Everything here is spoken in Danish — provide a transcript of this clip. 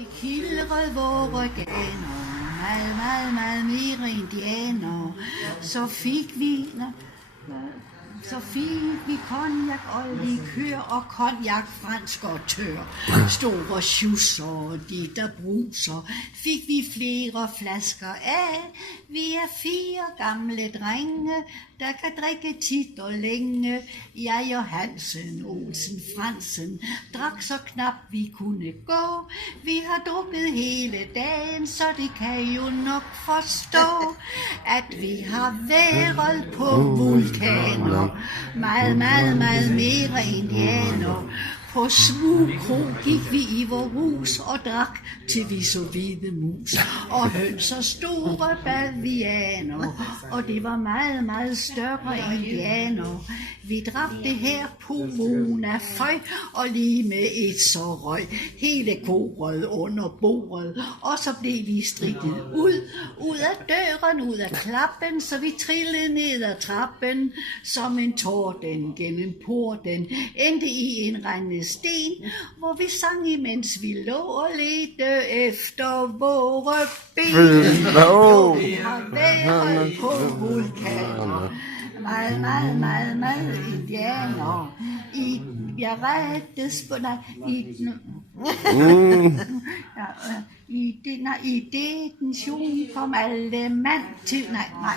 Det kildrede vore ganer, meget, meget, meget mere indianer. Så fik vi cognac og likør og cognac, fransk og tør. Store schusser, de der bruser, fik vi flere flasker af. Vi er 4 gamle drenge, der kan drikke tit og længe. Jeg og Hansen, Olsen, Fransen, drak så knap vi kunne gå. Vi har drukket hele dagen, så det kan jo nok forstå, at vi har været på vulkaner. Meget, meget, meget mere indianer. På Smugkro gik vi i vor hus og drak, til vi så hvide mus. Og hønser store bavianer, og det var meget, meget større indianer. Vi drak det her Pomona føj, og lige med et så røg hele koret under bordet. Og så blev vi strikket ud af døren, ud af klappen, så vi trillede ned ad trappen, som en torden gennem porten, endte i en rende sten, hvor vi sang imens vi lå og ledte efter vore ben. Jo, vi har været på vulkaner. Meget, meget, meget, meget indianer. Jeg rettes på... I detention kom alle mand til... Nej.